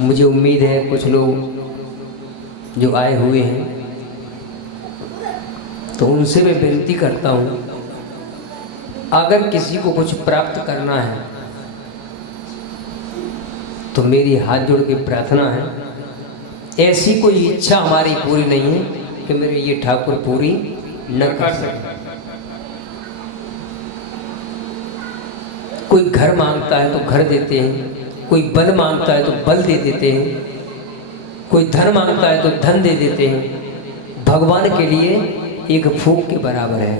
मुझे उम्मीद है कुछ लोग जो आए हुए हैं तो उनसे मैं विनती करता हूँ, अगर किसी को कुछ प्राप्त करना है तो मेरी हाथ जोड़ के प्रार्थना है, ऐसी कोई इच्छा हमारी पूरी नहीं है कि मेरे ये ठाकुर पूरी न कर सके। कोई घर मांगता है तो घर देते हैं, कोई बल मांगता है तो बल दे देते हैं, कोई धन मांगता है तो धन दे देते हैं। भगवान के लिए एक फूंक के बराबर है,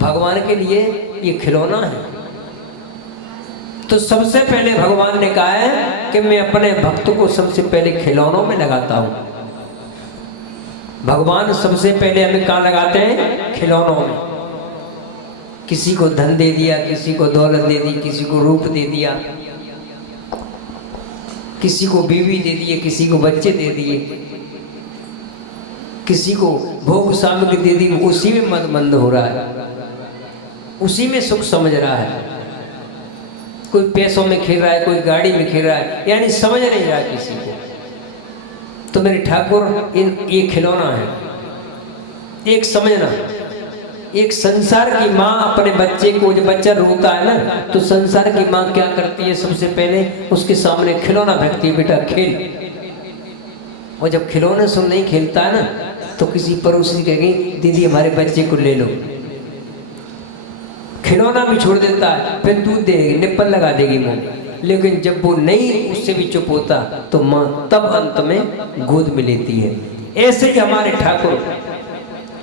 भगवान के लिए ये खिलौना है। तो सबसे पहले भगवान ने कहा है कि मैं अपने भक्तों को सबसे पहले खिलौनों में लगाता हूं। भगवान सबसे पहले हमें कहाँ लगाते हैं? खिलौनों में। किसी को धन दे दिया, किसी को दौलत दे दी, किसी को रूप दे दिया, किसी को बीवी दे दिए, किसी को बच्चे दे दिए, किसी को भोग सामग्री दे दी, उसी में मदमंद हो रहा है, उसी में सुख समझ रहा है। कोई पैसों में खेल रहा है, कोई गाड़ी में खेल रहा है, यानी समझ नहीं रहा किसी को। तो मेरे ठाकुर ये खिलौना है। एक समझना, एक संसार की माँ अपने बच्चे को, जब बच्चा रोता है ना, तो संसार की माँ क्या करती है? सबसे पहले उसके सामने खिलौना फेंकती है, बेटा खेल। और जब खिलौने से नहीं खेलता है ना, तो किसी पड़ोसी कहेगी दीदी हमारे बच्चे को ले लो, खिलौना भी छोड़ देता है, फिर दूध देगी, निप्पल लगा देगी मुंह। लेकिन जब वो नहीं उससे भी चुप होता तो माँ तब अंत में गोद में लेती है। ऐसे ही हमारे ठाकुर,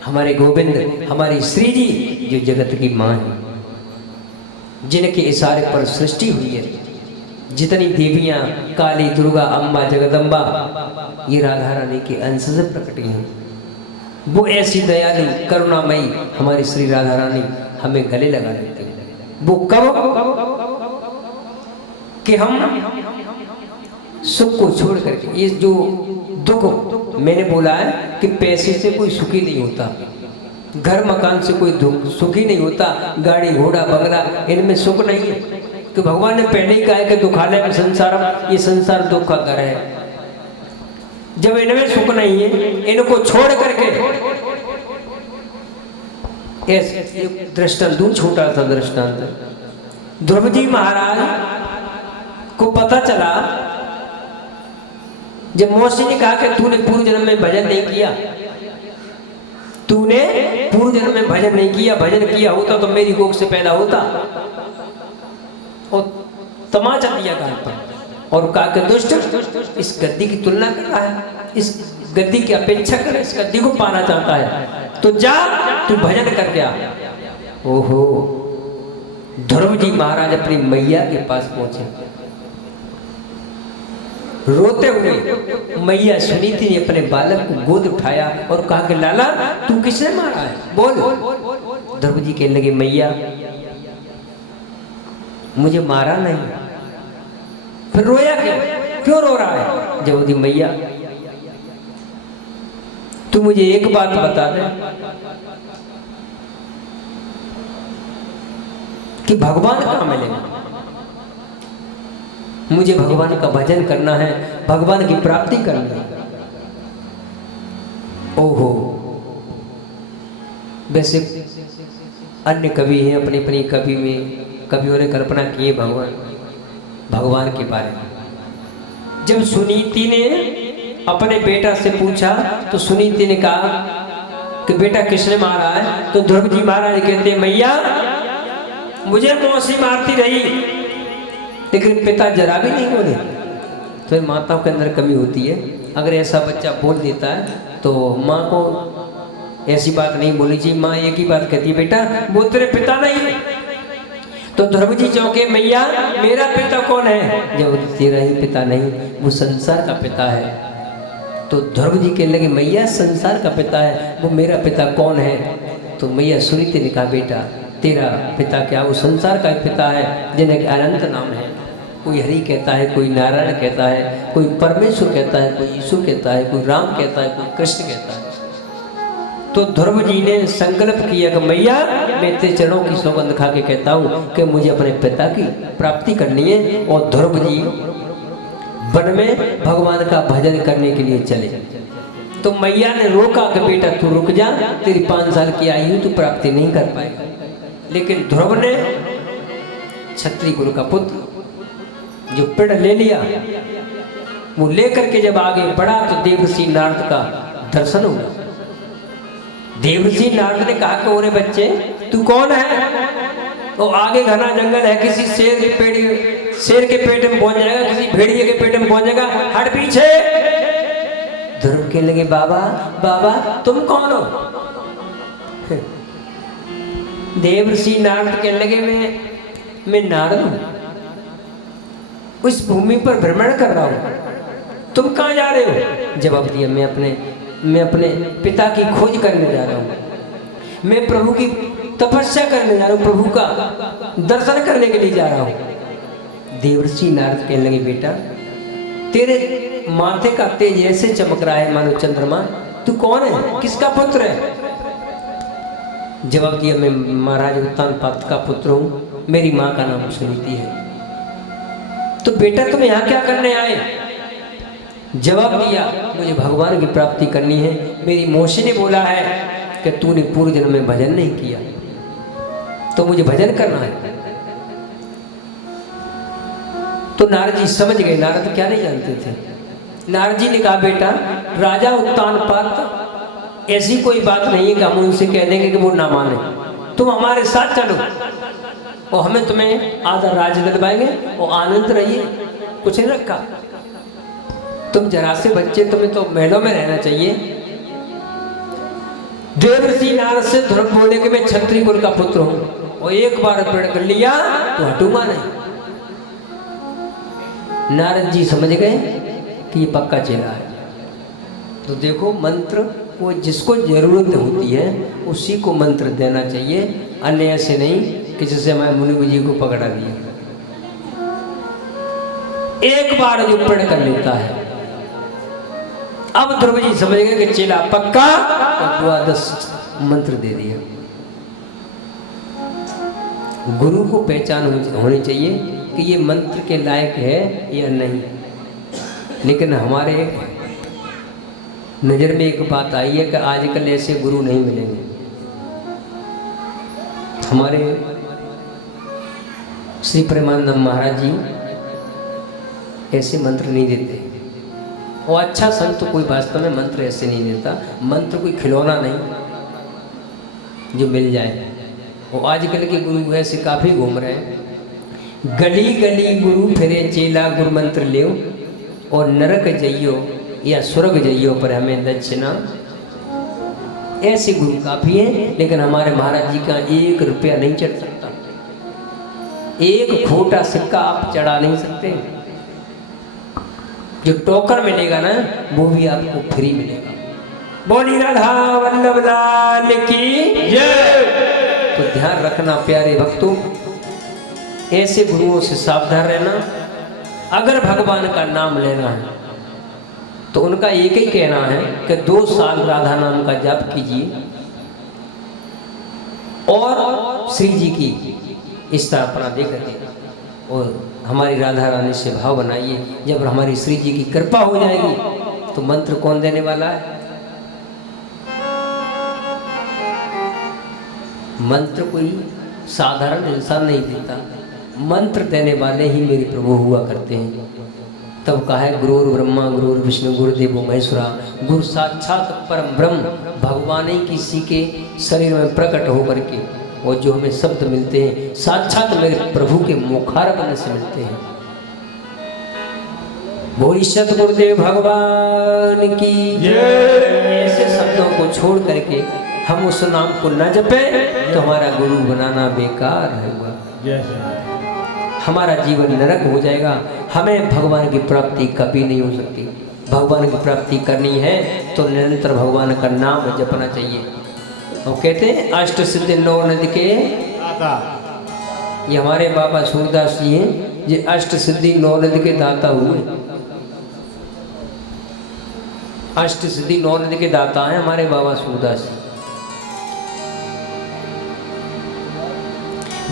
हमारे गोविंद, हमारी श्री जी जो जगत की माँ है, जिनके इशारे पर सृष्टि हुई है। जितनी देवियाँ, काली, दुर्गा, अम्बा, जगदम्बा, ये राधा रानी के अंश से प्रकटी हैं। वो ऐसी दयालु करुणामयी हमारी श्री राधा रानी हमें गले लगा लेती है। वो कब कि हम सुख को छोड़ करके, ये जो दुख मैंने बोला है कि पैसे से कोई सुखी नहीं होता, घर मकान से कोई सुखी नहीं होता, गाड़ी घोड़ा बंगला इनमें सुख नहीं है। तो भगवान ने पहले ही कहा है कि दुखालय में संसार, ये संसार दुख का घर है। जब इनमें सुख नहीं है, इनको छोड़ करके दृष्टांत दूं, छोटा सा दृष्टांत। ध्रुव जी महाराज को पता चला, जब मौसी ने कहा कि तूने पूर्व जन्म में भजन नहीं किया, तूने पूर्व जन्म में भजन नहीं किया, भजन किया होता तो मेरी गोद से पैदा होता। और तमाचा दिया घर पर और कहा कि दुष्ट, इस गद्दी की तुलना कर रहा है, इस गद्दी की अपेक्षा कर, इस गद्दी को पाना चाहता है, तो जा तू भजन करके आ। ओहो, ध्रुव जी महाराज अपनी मैया के पास पहुंचे, रोते हुए। मैया सुनीति ने अपने बालक को गोद उठाया और कहा कि लाला तू किसने मारा है, बोल। ध्रुव जी कहने लगे मैया मुझे मारा नहीं। फिर रोया क्यों रो रहा है? जब बोली मैया तू मुझे एक बात बता दे कि भगवान कहाँ मिलेगा? मुझे भगवान का भजन करना है, भगवान की प्राप्ति करनी है। ओहो, वैसे अन्य कवि हैं, अपनी अपनी कवि में कवियों ने कल्पना की है भगवान के बारे में। जब सुनीति ने अपने बेटा से पूछा तो सुनीति ने कहा कि बेटा किसने मारा है? तो ध्रुव जी महाराज कहते हैं मैया मुझे मौसी मारती रही, लेकिन पिता जरा भी नहीं बोले। तो माताओं के अंदर कमी होती है, अगर ऐसा बच्चा बोल देता है तो माँ को ऐसी बात नहीं बोलनी चाहिए। माँ एक ही बात कहती है बेटा वो तेरे पिता नहीं। तो ध्रुव जी चौंके, मैया मेरा पिता कौन है? जब तेरा ही पिता नहीं, वो संसार का पिता है। तो ध्रुव जी कहने लगे मैया संसार का पिता है, वो मेरा पिता कौन है? तो मैया सुनीति ने कहा बेटा तेरा पिता क्या, वो संसार का पिता है जिन्हें अनंत नाम है। कोई हरि कहता है, कोई नारायण कहता है, कोई परमेश्वर कहता है, कोई यीशु कहता है, कोई राम कहता है, कोई कृष्ण कहता है। तो ध्रुव जी ने संकल्प किया कि मैया मैं तेरे चरणों की सौगंध खा के कहता हूँ कि मुझे अपने पिता की प्राप्ति करनी है। और ध्रुव जी वन में भगवान का भजन करने के लिए चले। तो मैया ने रोका कि बेटा तू रुक जा, तेरी 5 साल की आयु तू प्राप्ति नहीं कर पाएगा। लेकिन ध्रुव ने क्षत्रिय कुल का पुत्र जो पेड़ ले लिया, वो लेकर के जब आगे बढ़ा तो देवर्षि नारद का दर्शन हुआ। देवर्षि नारद ने कहा कि ओरे बच्चे तू कौन है? तो आगे घना जंगल है, किसी शेर के पेट में पहुंच जाएगा, किसी भेड़िए के पेट में पहुंच जाएगा, हट पीछे। ध्रुव के लगे बाबा बाबा तुम कौन हो? देवर्षि नारद के लगे मैं नारद हूं, उस भूमि पर भ्रमण कर रहा हूं, तुम कहां जा रहे हो? जवाब दिया मैं अपने पिता की खोज करने जा रहा हूँ, मैं प्रभु की तपस्या करने जा रहा हूँ, प्रभु का दर्शन करने के लिए जा रहा हूँ। देवर्षि नारद कहने लगे बेटा तेरे माथे का तेज ऐसे चमक रहा है मानो चंद्रमा, तू कौन है, किसका पुत्र है? जवाब दिया मैं महाराज उत्तानपाद का पुत्र हूँ, मेरी माँ का नाम सुनीति है। तो बेटा तुम यहाँ क्या करने आए? जवाब दिया मुझे भगवान की प्राप्ति करनी है, मेरी मौसी ने बोला है कि तूने पूर्व जन्म में भजन नहीं किया तो मुझे भजन करना है। तो नारद जी समझ गए, नारद क्या नहीं जानते थे। नारद जी ने कहा बेटा राजा उत्तानपाद ऐसी कोई बात नहीं है कि हम उनसे कह देंगे कि वो ना माने, तुम हमारे साथ चलो और हमें तुम्हें आधा राज्य दिलवाएंगे और आनंद रहिए, कुछ नहीं रखा। तुम जरा से बच्चे, तुम्हें तो महलों में रहना चाहिए। देवर्षि नारद से ध्रुव बोले कि मैं क्षत्रिय कुल का पुत्र हूं और एक बार प्रण कर लिया तो हटूंगा नहीं। नारद जी समझ गए कि ये पक्का चेला है। तो देखो मंत्र को जिसको जरूरत होती है उसी को मंत्र देना चाहिए, अन्य ऐसे नहीं कि जैसे मैं मुनि जी को पकड़ा दिया। एक बार जो प्रण कर लेता है, अब ध्रुव जी समझ गए कि चेला पक्का, और 12 मंत्र दे दिया। गुरु को पहचान होनी चाहिए कि ये मंत्र के लायक है या नहीं। लेकिन हमारे नजर में एक बात आई है कि आजकल ऐसे गुरु नहीं मिलेंगे। हमारे श्री प्रेमानंद महाराज जी ऐसे मंत्र नहीं देते, और अच्छा संत कोई वास्तव में मंत्र ऐसे नहीं देता। मंत्र कोई खिलौना नहीं जो मिल जाए। और आजकल के गुरु ऐसे काफ़ी घूम रहे हैं, गली गली गुरु फिरे चेला गुरु मंत्र ले और नरक जइयो या स्वर्ग जइयो पर हमें दक्षिणा। ऐसे गुरु काफ़ी हैं, लेकिन हमारे महाराज जी का 1 रुपया नहीं चढ़ सकता, एक खोटा सिक्का आप चढ़ा नहीं सकते। जो टोकन मिलेगा ना वो भी आपको फ्री मिलेगा। बोली राधा वल्लभ लाल की जय। तो ध्यान रखना प्यारे भक्तों, ऐसे गुरुओं से सावधान रहना। अगर भगवान का नाम लेना है तो उनका एक ही कहना है कि 2 साल राधा नाम का जाप कीजिए और श्री जी की स्थापना दे करके और हमारी राधा रानी से भाव बनाइए। जब हमारी श्री जी की कृपा हो जाएगी तो मंत्र कौन देने वाला है? मंत्र कोई साधारण इंसान नहीं देता, मंत्र देने वाले ही मेरे प्रभु हुआ करते हैं। तब कहा है गुरुर ब्रह्मा गुरुर विष्णु गुरुदेवो महेश्वरा, गुरु साक्षात परम ब्रह्म भगवान ही किसी के शरीर में प्रकट होकर के, और जो हमें शब्द मिलते हैं साक्षात मेरे प्रभु के मुखारविंद से मिलते हैं। बोली सतगुरुदेव भगवान की जय। ऐसे शब्दों को छोड़ करके हम उस नाम को न जपे तो हमारा गुरु बनाना बेकार होगा, हमारा जीवन नरक हो जाएगा। हमें भगवान की प्राप्ति कभी नहीं हो सकती। भगवान की प्राप्ति करनी है तो निरंतर भगवान का नाम जपना चाहिए। और कहते हैं अष्ट सिद्धि 9 नदी के दाता, ये हमारे बाबा सूरदास जी हैं, ये अष्ट सिद्धि 9 नदी के दाता हुए। अष्ट सिद्धि 9 नदी के दाता हैं हमारे बाबा सूरदास जी।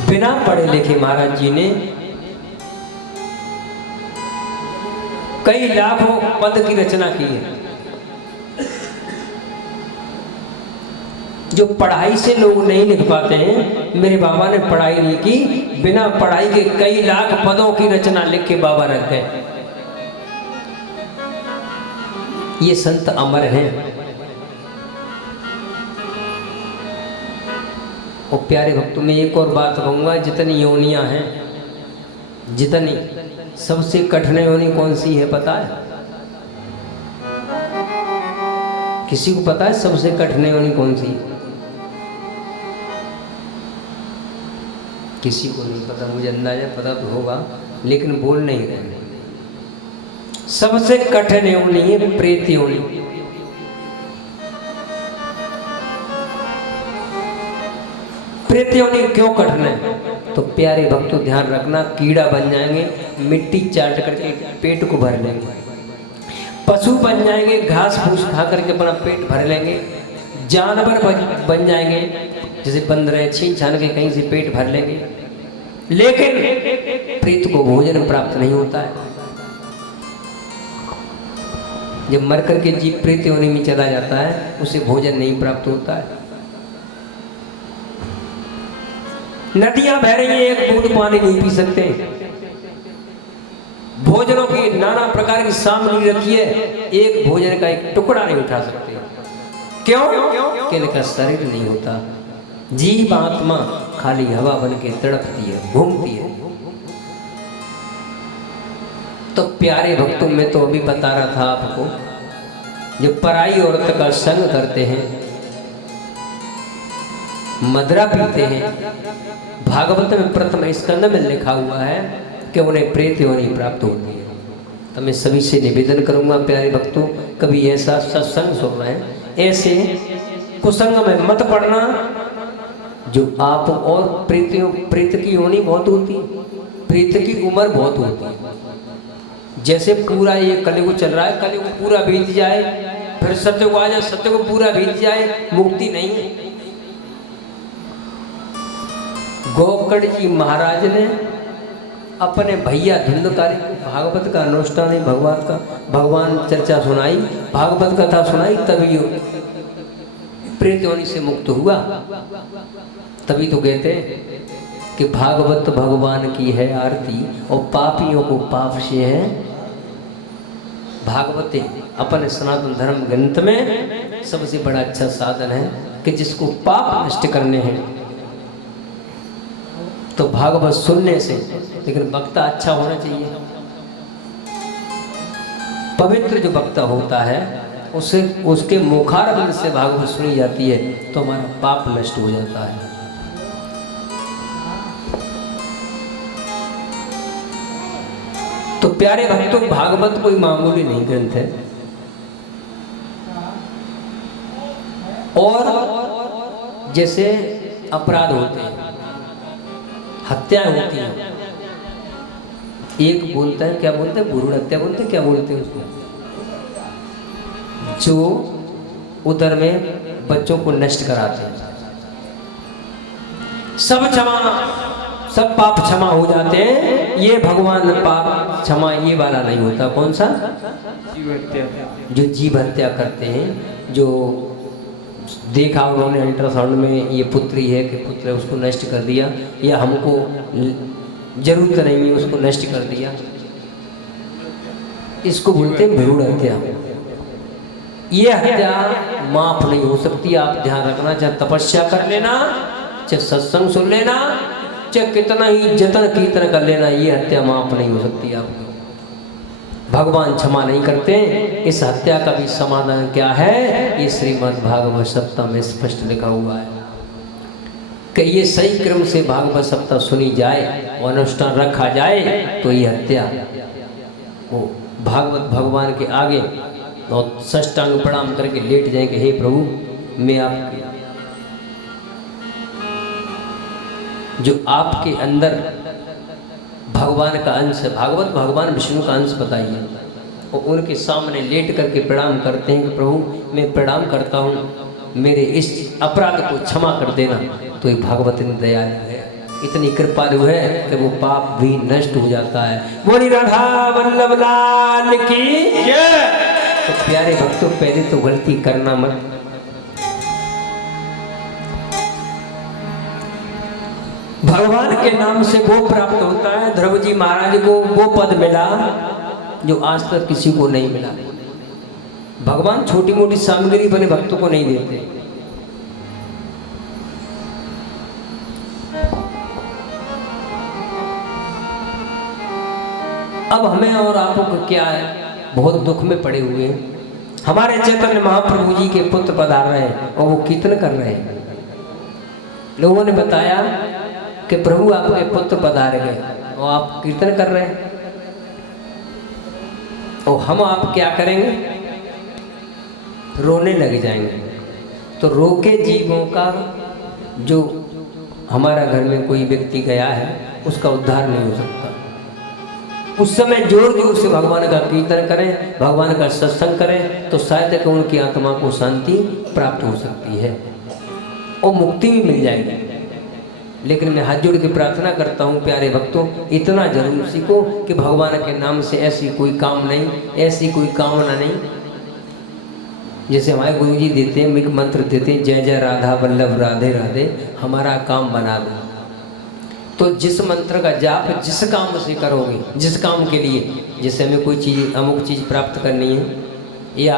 बिना पढ़े लिखे महाराज जी ने कई लाखों पद की रचना की है। जो पढ़ाई से लोग नहीं लिख पाते हैं, मेरे बाबा ने पढ़ाई नहीं की, बिना पढ़ाई के कई लाख पदों की रचना लिख के बाबा रख गए। ये संत अमर हैं। और प्यारे भक्तों में एक और बात कहूंगा, जितनी योनियां हैं, जितनी, सबसे कठिन योनि कौन सी है पता है? किसी को पता है सबसे कठिन योनि कौन सी? किसी को नहीं पता, मुझे अंदाजा पता तो होगा लेकिन बोल नहीं रहे। सबसे कठिन योनि है प्रेत योनि। प्रेत योनि क्यों कठिन है? तो प्यारे भक्तों ध्यान रखना, कीड़ा बन जाएंगे, मिट्टी चाट करके पेट को भर लेंगे। पशु बन जाएंगे, घास फूस खा करके अपना पेट भर लेंगे। जानवर बन जाएंगे, जैसे बंदर छीन छान के कहीं से पेट भर लेंगे। लेकिन प्रेत को भोजन प्राप्त नहीं होता है। जब मर करके जीव प्रेत योनि में चला जाता है, उसे भोजन नहीं प्राप्त होता है। नदियां बह रही हैं, एक बूंद पानी नहीं पी सकते। भोजनों की नाना प्रकार की सामग्री रखी है, एक भोजन का एक टुकड़ा नहीं उठा सकते। क्यों? कि इनका शरीर नहीं होता। जीव आत्मा खाली हवा बन के तड़पती है, घूमती है। तो प्यारे भक्तों, मैं तो अभी बता रहा था आपको, जब पराई औरत का संग करते हैं, मदरा पीते हैं, भागवत में प्रथम स्कंद में लिखा हुआ है कि उन्हें प्रेत योनि प्राप्त होती है। तो मैं सभी से निवेदन करूंगा प्यारे भक्तों, कभी ऐसा सत्संग सुन रहे हैं, ऐसे कुसंग में मत पड़ना जो आप, और प्रेत की योनि बहुत होती है, प्रेत की उम्र बहुत होती है। जैसे पूरा ये कलयुग चल रहा है, कलयुग पूरा बीत जाए, फिर सत्य को आ जाए, सत्य को पूरा बीत जाए, मुक्ति नहीं है। गोकर्ण जी महाराज ने अपने भैया धुंधकारी को भागवत का अनुष्ठान, भगवान चर्चा सुनाई, भागवत कथा सुनाई, तभी प्रेत योनि से मुक्त हुआ। तभी तो कहते कि भागवत भगवान की है आरती, और पापियों को पाप से है भागवते। अपने सनातन धर्म ग्रंथ में सबसे बड़ा अच्छा साधन है कि जिसको पाप नष्ट करने हैं तो भागवत सुनने से, लेकिन वक्ता अच्छा होना चाहिए। पवित्र जो वक्ता होता है, उसे उसके मुखारबिंद से भागवत सुनी जाती है तो हमारा पाप नष्ट हो जाता है। तो प्यारे भक्तों, भागवत कोई मामूली नहीं ग्रंथ है। और जैसे अपराध होते हैं, हत्याएं होती हैं, एक बोलता है, क्या बोलते हैं, भ्रूण हत्या बोलते हैं, क्या बोलते हैं उसको, जो उदर में बच्चों को नष्ट कराते हैं। सब पाप क्षमा हो जाते हैं, ये भगवान पाप क्षमा ये वाला नहीं होता। कौन सा? जीव हत्या। जो जीव हत्या करते हैं, जो देखा उन्होंने अल्ट्रासाउंड में ये पुत्री है कि पुत्र है, उसको नष्ट कर दिया, या हमको जरूरत नहीं है उसको नष्ट कर दिया, इसको बोलते हैं भ्रूण हत्या। ये हत्या माफ नहीं हो सकती। आप ध्यान रखना, चाहे तपस्या कर लेना, चाहे सत्संग सुन लेना, चाहे कितना ही जतन कीर्तन कर लेना, ये हत्या माफ नहीं हो सकती। आपको भगवान क्षमा नहीं करते। इस हत्या का भी समाधान क्या है, ये श्रीमद् भागवत सप्ताह में स्पष्ट लिखा हुआ है कि ये सही क्रम से भागवत सप्ताह सुनी जाए और अनुष्ठान रखा जाए तो ये हत्या वो भागवत भगवान के आगे और साष्टांग प्रणाम करके लेट जाएंगे, हे प्रभु मैं आपके, जो आपके अंदर भगवान का अंश है, भागवत भगवान विष्णु का अंश बताइए, और उनके सामने लेट करके प्रणाम करते हैं कि प्रभु मैं प्रणाम करता हूँ, मेरे इस अपराध को क्षमा कर देना, तो ये भागवत ने दयालु है। इतनी कृपालु है कि वो पाप भी नष्ट हो जाता है। बोली राधा वल्लभ लाल की। तो प्यारे भक्तों, पहले तो गलती करना मत। भगवान के नाम से वो प्राप्त होता है। ध्रुव जी महाराज को वो पद मिला जो आज तक किसी को नहीं मिला। भगवान छोटी मोटी सामग्री बने भक्तों को नहीं देते। अब हमें और आपको क्या है, बहुत दुख में पड़े हुए हैं। हमारे चैतन्य महाप्रभु जी के पुत्र पधार रहे हैं और वो कीर्तन कर रहे हैं। लोगों ने बताया कि प्रभु आपके पुत्र पधार गए और आप कीर्तन कर रहे हैं, और हम आप क्या करेंगे, रोने लग जाएंगे। तो रोके जीवों का, जो हमारा घर में कोई व्यक्ति गया है उसका उद्धार नहीं हो सकता। उस समय जोर जोर से भगवान का कीर्तन करें, भगवान का सत्संग करें, तो शायद कि उनकी आत्मा को शांति प्राप्त हो सकती है और मुक्ति भी मिल जाएगी। लेकिन मैं हाथ जोड़ के प्रार्थना करता हूँ प्यारे भक्तों, इतना जरूर सीखो कि भगवान के नाम से ऐसी कोई काम नहीं, ऐसी कोई कामना नहीं। जैसे हमारे गुरु जी देते हैं, एक मंत्र देते हैं, जय जय राधा वल्लभ राधे राधे हमारा काम बना दो। तो जिस मंत्र का जाप जिस काम से करोगे, जिस काम के लिए, जैसे हमें कोई चीज़, अमुक चीज़ प्राप्त करनी है, या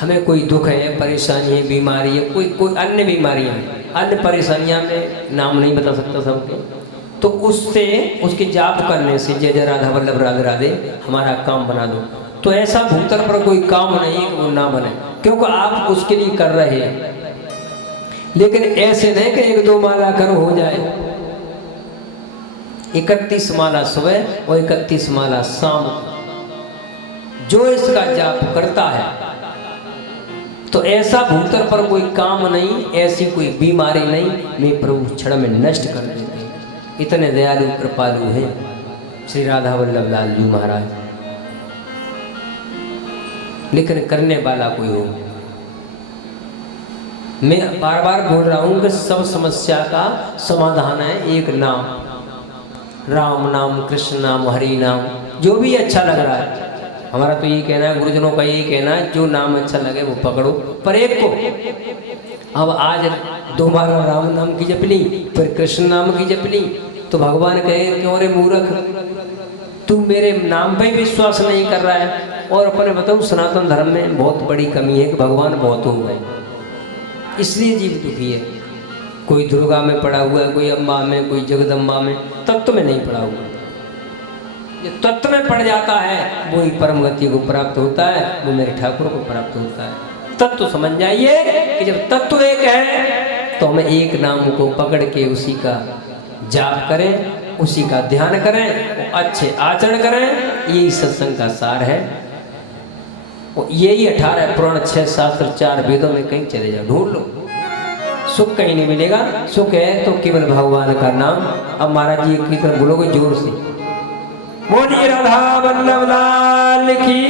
हमें कोई दुख है, परेशानी है, बीमारी है, कोई अन्य बीमारियाँ हैं, अन्य परेशानियाँ में नाम नहीं बता सकता सबके, तो उससे, उसके जाप करने से, जय जय राधा वल्लभ राधे राधे हमारा काम बना दो। तो ऐसा भूतल पर कोई काम नहीं कि वो ना बने, क्योंकि आप उसके लिए कर रहे हैं। लेकिन ऐसे नहीं कि 1-2 माला करो हो जाए। 31 माला सुबह और 31 माला शाम। जो इसका जाप करता है तो ऐसा भूतल पर कोई काम नहीं, ऐसी कोई बीमारी नहीं, मैं प्रभु क्षण में नष्ट कर देते हैं। इतने दयालु कृपालु हैं श्री राधा वल्लभ लाल जी महाराज। लेकिन करने वाला कोई हो। मैं बार बार बोल रहा हूं कि सब समस्या का समाधान है एक नाम, राम नाम, कृष्ण नाम, हरि नाम, जो भी अच्छा लग रहा है। हमारा तो यही कहना है, गुरुजनों का यही कहना है, जो नाम अच्छा लगे वो पकड़ो, पर एक को। अब आज 2 बार राम नाम की जप ली, फिर कृष्ण नाम की जप ली, तो भगवान कहे क्यों रे मूर्ख, तू मेरे नाम पे विश्वास नहीं कर रहा है। और अपने बताऊं, सनातन धर्म में बहुत बड़ी कमी है कि भगवान बहुत हो गए, इसलिए जीव दुखी है। कोई दुर्गा में पड़ा हुआ है, कोई अम्बा में, कोई जगदम्बा में, तत्व में नहीं पड़ा हुआ। जो तत्व में पड़ जाता है वही परम गति को प्राप्त होता है, वो मेरे ठाकुर को प्राप्त होता है। तत्व समझ जाइए कि जब तत्व एक है तो हमें एक नाम को पकड़ के उसी का जाप करें, उसी का ध्यान करें, अच्छे आचरण करें। यही सत्संग का सार है। यही 18 पुराण, 6 शास्त्र, 4 वेदों में कहीं चले जाओ, ढूंढ लो, सुख कहीं नहीं मिलेगा। सुख है तो केवल भगवान का नाम। अब महाराज जी कीर्तन बोलोगे जोर से, बोलिए राधा वल्लभ लाल की।